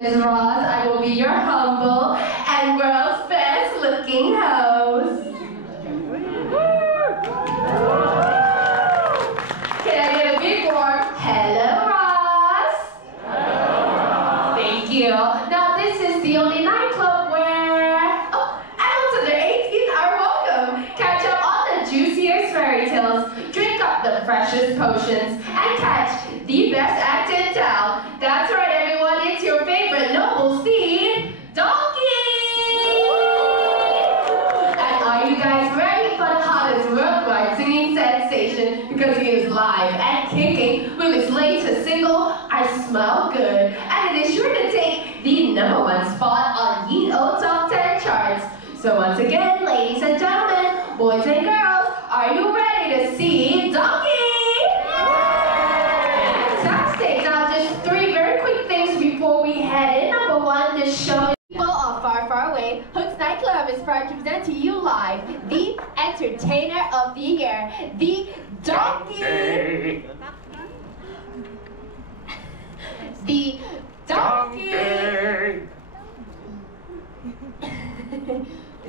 This is Roz. I will be your humble and world's best looking host. Can I get a big warm hello, Roz? Hello. Thank you. Now this is the only nightclub where adults under 18 are welcome. Catch up on the juiciest fairy tales, drink up the freshest potions, and catch the best act in town. That's right, everyone. It's your favorite noble steed, Donkey! And are you guys ready for the hottest worldwide singing sensation? Because he is live and kicking with his latest single, I Smell Good. And it is sure to take the #1 spot on GoPro Top 10 charts. So once again, ladies and gentlemen, boys and girls, are you ready to see Donkey? Fantastic! Now just 3 very quick things before we head in. Number 1, this show. People are far, far away. Hook's Nightclub is proud to present to you live the entertainer of the year, the Donkey. The Donkey.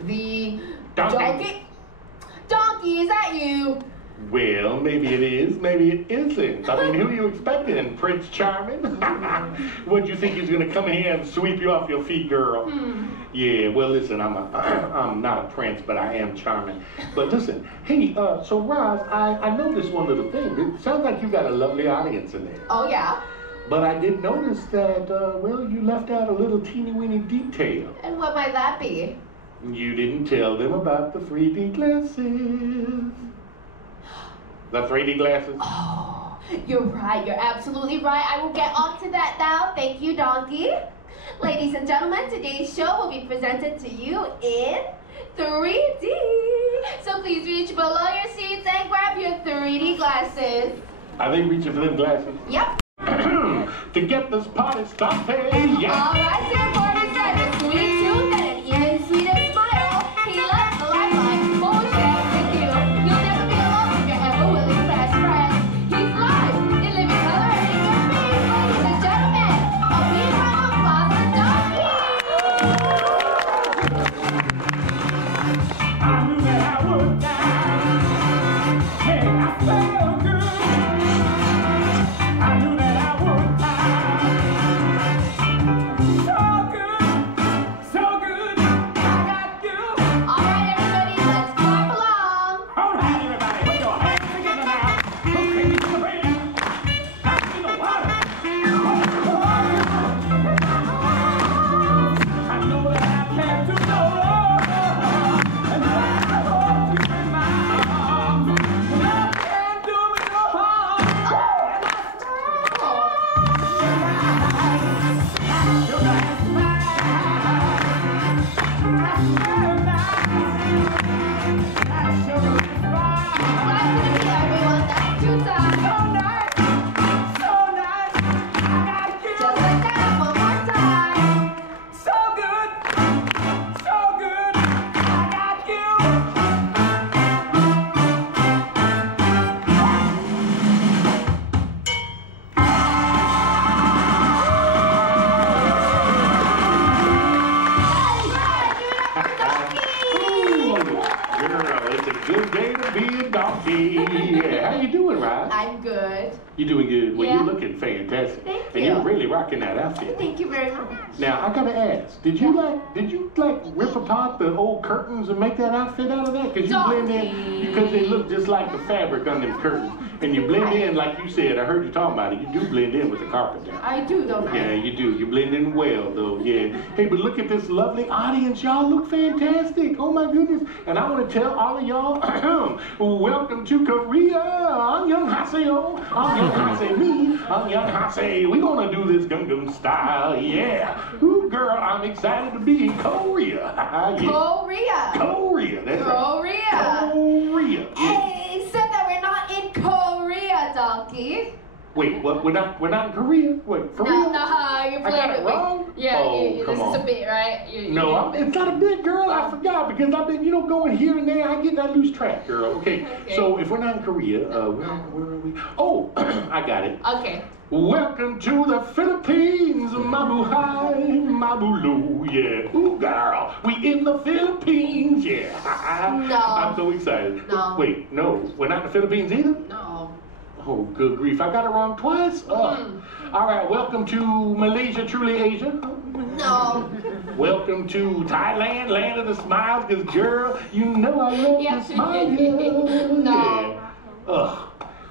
The Donkey. Donkey, is that you? Well, maybe it is, maybe it isn't. I mean, who are you expecting? Prince Charming? What, you think he's going to come here and sweep you off your feet, girl? Yeah, well, listen, I'm not a prince, but I am charming. But listen, hey, so Roz, I noticed one little thing. It sounds like you got a lovely audience in there. Oh, yeah? But I did notice that, well, you left out a little teeny-weeny detail. And what might that be? You didn't tell them about the 3D glasses. The 3D glasses? Oh, you're right. You're absolutely right. I will get on to that now. Thank you, Donkey. Ladies and gentlemen, today's show will be presented to you in 3D. So please reach below your seats and grab your 3D glasses. Are they reaching for them glasses? Yep. To get this party started, yeah. All right, so the party started. Sweet tooth and an even sweeter smile. He loves the limelight. Always shares with you. You'll never be alone with your ever-willing best friend. He's live in living color and in your face. Ladies and gentlemen, a big round of applause for Donkey. I knew that I would die. Hey, I felt good. I knew that I would die. So good, so good. I got you. All right, everybody, let's clap along. All right, everybody, put your hands together now. Go crazy in the rain. Out in the water. I know that I can't do no wrong. And I hold you in my arms. Love can't do me no harm. Everyone, that's 2 times. Just like that, one more time. Girl, it's a good day to be a donkey. Yeah, how you doing, Roz? I'm good. You doing good? Well, Yeah. you're looking fantastic. Thank And you. you're really rocking that outfit. Thank you very much. Now, I gotta ask, did you rip apart the old curtains and make that outfit out of that? Because you blend in, because they look just like the fabric on them curtains. And you blend in, like you said, I heard you talking about it, you do blend in with the carpet down. I do, don't I? Yeah, you do. You blend in well, though, yeah. Hey, but look at this lovely audience. Y'all look fantastic. Oh, my goodness. And I want to tell all of y'all, welcome to Korea. I'm Young Haseo. I'm Young Hase me. I'm Young Hase. We're going to do this Gangnam style, yeah. Ooh, girl, I'm excited to be in Korea. Yeah. Korea. Korea. That's Korea. right. Korea. Yeah. Hey, except that we're not in Korea, Donkey. Wait, what? We're not in Korea? Wait, for real? No, you're I got playing it with me. wrong? Yeah, Oh, come this is on. a bit, right? No, it's not a bit, girl. I forgot because I've been, going here and there. I lose track, girl. Okay. So if we're not in Korea, where are we? Oh, I got it. Okay. Welcome to the Philippines, Mabuhay, Mabulu, yeah. Ooh, girl, we in the Philippines, yeah. No. I'm so excited. No. Wait, no, we're not in the Philippines either? No. Oh, good grief, I got it wrong twice? All right, welcome to Malaysia, truly Asia. No. Welcome to Thailand, land of the smiles, because girl, you know I love Yeah. to smile. No. Yeah. Ugh.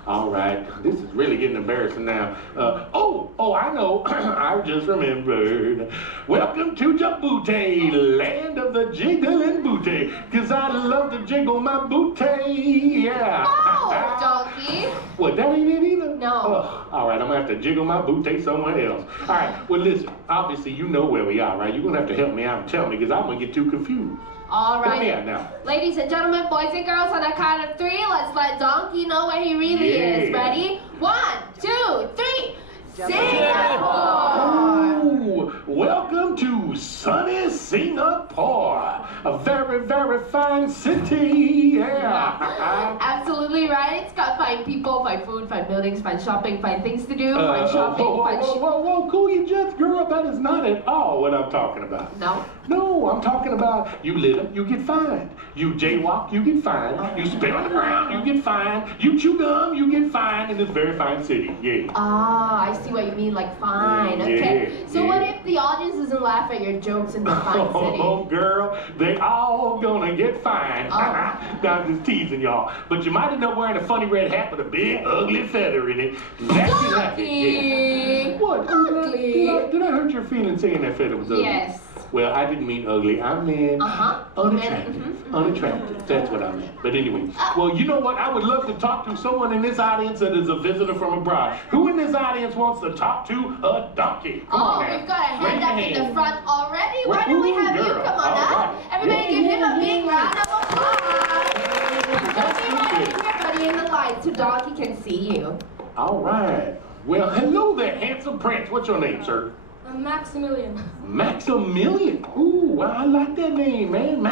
All right, this is really getting embarrassing now. Oh, I know. I just remembered. Welcome to Djibouti, land of the jiggling booty, because I love to jiggle my booty. Yeah. No, donkey. What, that ain't it either? No. Ugh. All right, I'm going to have to jiggle my booty somewhere else. All right, well, listen, obviously you know where we are, right? You're going to have to help me out and tell me, because I'm going to get too confused. All Help me right. out now. Ladies and gentlemen, boys and girls, on the count of 3, let's let Donkey know where he really is. Ready? 1, 2, 3. Singapore! Ooh, welcome to sunny Singapore, a very, very fine city, yeah. Absolutely right. It's got fine people, fine food, fine buildings, fine shopping, fine things to do, fine shopping, fine whoa, cool your jets, girl. That is not at all what I'm talking about. No? No, I'm talking about you litter, you get fined. You jaywalk, you get fined. You spit on the ground, you get fined. You chew gum, you get fined in this very fine city, yeah. Ah, I see what you mean, like fine. Okay. Yeah, So yeah. what if the audience doesn't laugh at your jokes in the fine city? Oh, girl, they all gonna get fined. Oh. Now, I'm just teasing y'all. But you might end up wearing a funny red hat with a big, ugly feather in it. That can happen. Yeah. What? Ugly. Did I hurt your feelings saying that feather was ugly? Yes. Well, I didn't mean ugly. I meant unattractive. Mhm. Unattractive. That's what I meant. But anyway, well, you know what? I would love to talk to someone in this audience that is a visitor from abroad. Who in this audience wants to talk to a donkey? Come on now. We've got a hand Raise up your in hand. the front already. Why don't we have you Girl. come on All up? right. Everybody give him a big Yeah. round of applause. Don't be right here, buddy, in the light so Donkey can see you. All right. Well, hello there, handsome prince. What's your name, sir? Maximilian. Maximilian. Ooh, well, I like that name, man.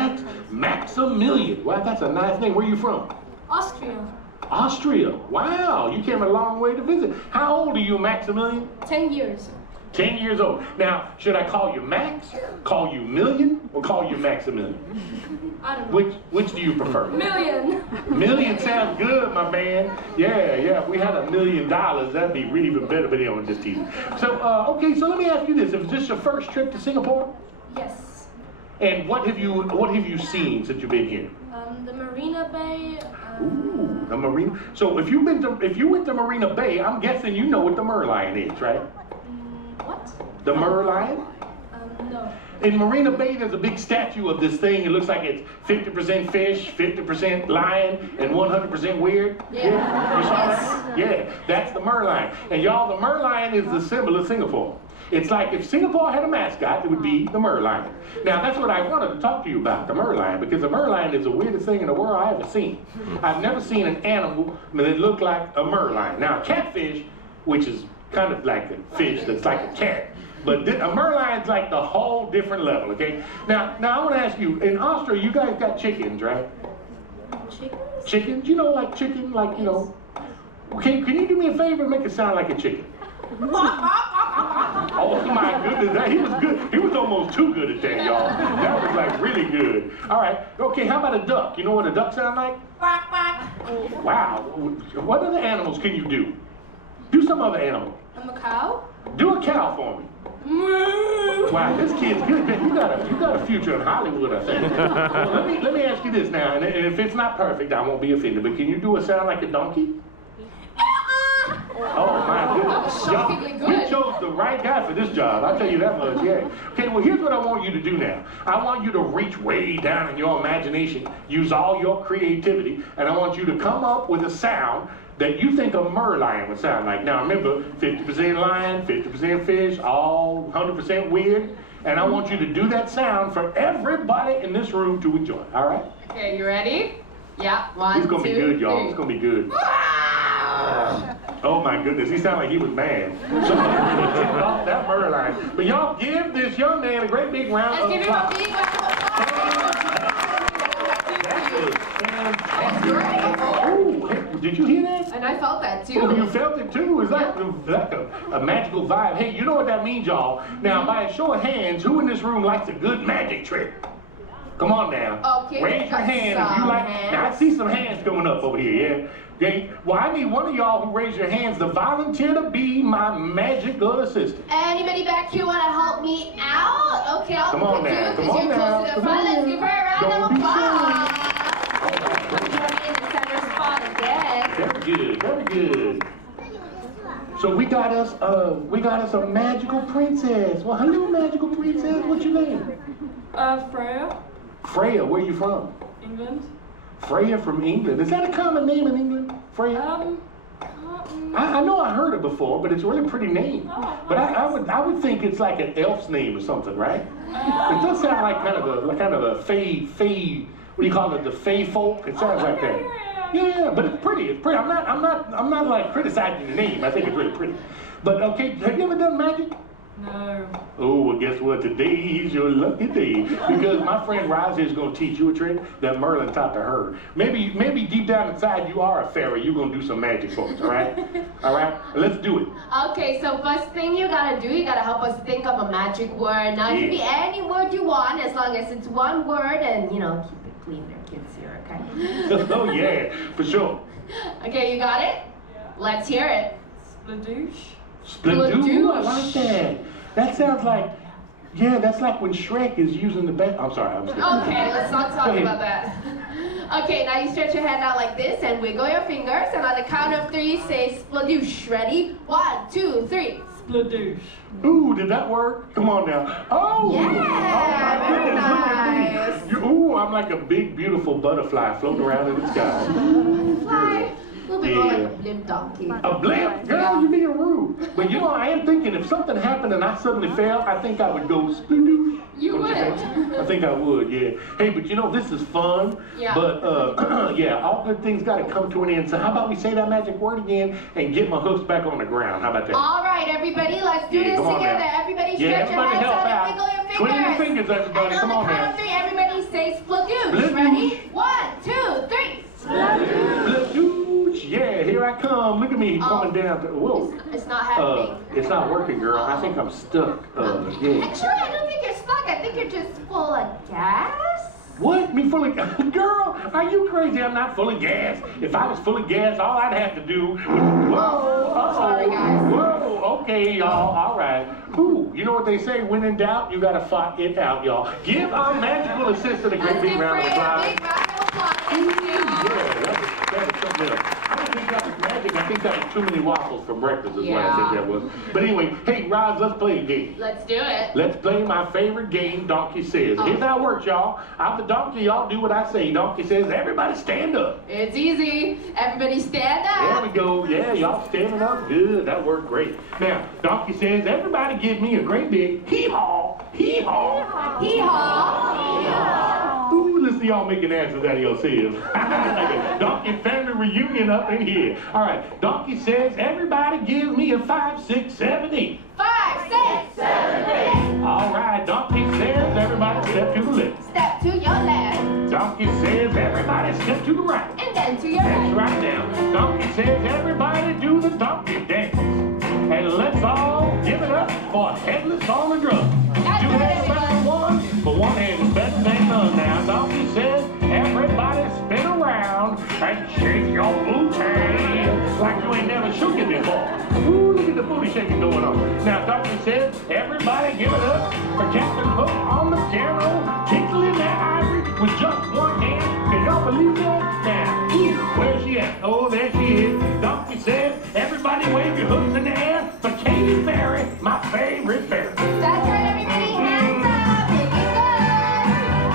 Maximilian. Wow, that's a nice name. Where you from? Austria. Austria. Wow, you came a long way to visit. How old are you, Maximilian? 10 years. 10 years old. Now, should I call you Max, call you Million, or call you Maximilian? I don't know. Which do you prefer? Million. Million sounds good, my man. Yeah. If we had $1 million, that'd be really even better, but on this team. So, okay, so let me ask you this. Is this your first trip to Singapore? Yes. And what have you seen since you've been here? The Marina Bay. Ooh, the Marina. So if you went to Marina Bay, I'm guessing you know what the Merlion is, right? What? The Merlion? No. In Marina Bay, there's a big statue of this thing. It looks like it's 50% fish, 50% lion, and 100% weird. Yeah. You saw that? Yeah, that's the Merlion. And y'all, the Merlion is the symbol of Singapore. It's like if Singapore had a mascot, it would be the Merlion. Now, that's what I wanted to talk to you about, the Merlion, because the Merlion is the weirdest thing in the world I ever seen. I've never seen an animal that looked like a Merlion. Now, catfish, which is kind of like a fish that's like a cat, but a Merlion's like the whole different level, okay? Now I want to ask you, in Austria, you guys got chickens, right? Chickens? Chickens? You know, like chicken, like, you know. Okay, can you do me a favor and make it sound like a chicken? Oh my goodness, he was good. He was almost too good at that, y'all. That was like really good. All right, okay, how about a duck? You know what a duck sound like? Quack, quack. Wow, what other animals can you do? Do some other animal. I'm a cow. Do a cow for me. Wow, this kid's good. You got a future in Hollywood, I think. Well, let me ask you this now, and if it's not perfect, I won't be offended. But can you do a sound like a donkey? Oh my goodness. Shockingly Y'all, good. we chose the right guy for this job. I'll tell you that much, yeah. Okay, well here's what I want you to do now. I want you to reach way down in your imagination, use all your creativity, and I want you to come up with a sound that you think a Merlion would sound like. Now remember, 50% lion, 50% fish, all 100% weird. And I want you to do that sound for everybody in this room to enjoy, all right? Okay, you ready? Yeah, 1, 2, It's gonna be good, y'all. 3. It's gonna be good. Oh my goodness, he sounded like he was mad. Somebody tipped off that murder line. But y'all give this young man a great big round of Let's give him a applause. big round of applause. That's great. Oh, did you hear that? And I felt that too. Oh, you felt it too? Is that like a magical vibe? Hey, you know what that means, y'all? Now, by a show of hands, who in this room likes a good magic trick? Come on now. Okay. Raise your hand if you like. Hands. Now, I see some hands coming up over here, yeah? Okay. Well, I need one of y'all who raise your hands to volunteer to be my magical assistant. Anybody back here want to help me out? Okay, I'll Come on pick now, you come because on you're now, close to the come front. on Let's now. give her a round Don't of be applause. Put me in the center spot again. Very good, very good. So we got us a magical princess. Well, hello, magical princess. What's your name? Freya, Freya. Where you from? England. Freya from England. Is that a common name in England? Freya? I know I heard it before, but it's a really pretty name. Oh, But I would think it's like an elf's name or something, right? It does sound like kind of a fey. What do you call it? The fey folk. It sounds like that. Yeah, but it's pretty. It's pretty. I'm not like criticizing the name. I think it's really pretty. But okay, have you ever done magic? No. Oh, well, guess what? Today is your lucky day because my friend Rosie is going to teach you a trick that Merlin taught to her. Maybe deep down inside you are a fairy. You're going to do some magic for us, all right? All right? Let's do it. Okay, so first thing you gotta do, you gotta help us think of a magic word. Now, it can be any word you want as long as it's one word and, you know, keep it clean there, kids here, okay? Oh, yeah, for sure. Okay, you got it? Let's hear it. Spladoosh. Spladoosh. I like that. That sounds like, yeah, that's like when Shrek is using the best. I'm sorry, I'm sorry. Okay, let's not talk about that. Okay, now you stretch your hand out like this and wiggle your fingers, and on the count of 3, say spladoosh. Ready? 1, 2, 3. Spladoosh. Ooh, did that work? Come on now. Oh! Yeah, Oh, my very goodness, look at nice. me. Ooh, I'm like a big, beautiful butterfly floating around in the sky. Fly. A little bit more like a blimp donkey. A blimp? Girl, you're being rude. But you know, I am thinking if something happened and I suddenly fell, I think I would go spladoosh. You Don't would. think? I think I would, yeah. Hey, but you know, this is fun. Yeah. But, yeah, all good things got to come to an end. So how about we say that magic word again and get my hooks back on the ground? How about that? All right, everybody, let's do Yeah, this come on together. now. Everybody Yeah, stretch your everybody hands help out out. and wiggle your fingers. Twiddle your fingers, everybody. And Come on on the count now. of 3, everybody say spladoosh. Spladoosh. Ready? 1, 2, 3. Spladoosh. Yeah, here I come. Look at me coming down. Whoa. It's not happening. It's not working, girl. I think I'm stuck. Yeah. Actually, I don't think you're stuck. I think you're just full of gas. What? Me full of girl? Are you crazy? I'm not full of gas. If I was full of gas, all I'd have to do was whoa. Sorry, guys. Whoa. Okay, y'all. All right. Ooh, you know what they say? When in doubt, you gotta fight it out, y'all. Give our magical assistant a great Let's big give round of Freya a applause. big round of applause. Thank you. Yeah, that was something else. I don't think that was magic. I think that was too many waffles for breakfast is what I think that was. But anyway, hey, Roz, let's play a game. Let's do it. Let's play my favorite game, Donkey Says. Here's how it works, y'all. I'm the donkey, y'all do what I say. Donkey says, everybody stand up. It's easy. Everybody stand There up. we go. Yeah, y'all standing up. Good. That worked great. Now, Donkey says, everybody give me a great big hee-haw. Hee-haw. Hee-haw. Ooh, let's see y'all making answers out of yourselves. Like a donkey family reunion up in here. All right. Donkey says, everybody give me a 5, 6, 7, 8. 5, 6, 7, 8. All right. Donkey says, everybody step to the left. Step to your left. Donkey says, everybody step to the right. And then to your That's right. right now. Donkey says, everybody do the donkey dance. And let's all give it up for Headless on the drum. That's Do right, everybody one, but one hand is better than none now. Donkey says, everybody spin around and shake your booty like you ain't never shook it before. Ooh, look at the booty shaking going on. Now, Donkey says, everybody give it up for Captain Hook on the piano, tickling that ivory with just one hand. Can y'all believe that? Now, where's she at? Oh, there she is. Donkey says, everybody wave your hooks in the air for Katy Perry, my favorite fairy. That's right, everybody. Hands up. Make it good.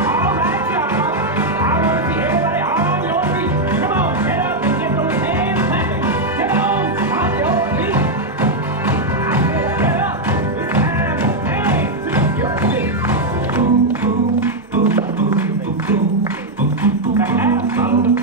All right, y'all. I want to see everybody on your feet. Come on, get up and get those hands clapping. Get on your feet. I said get up. It's time to dance to your feet. Boom, boom, boom, boom, boom, boom, boom, boom, boom.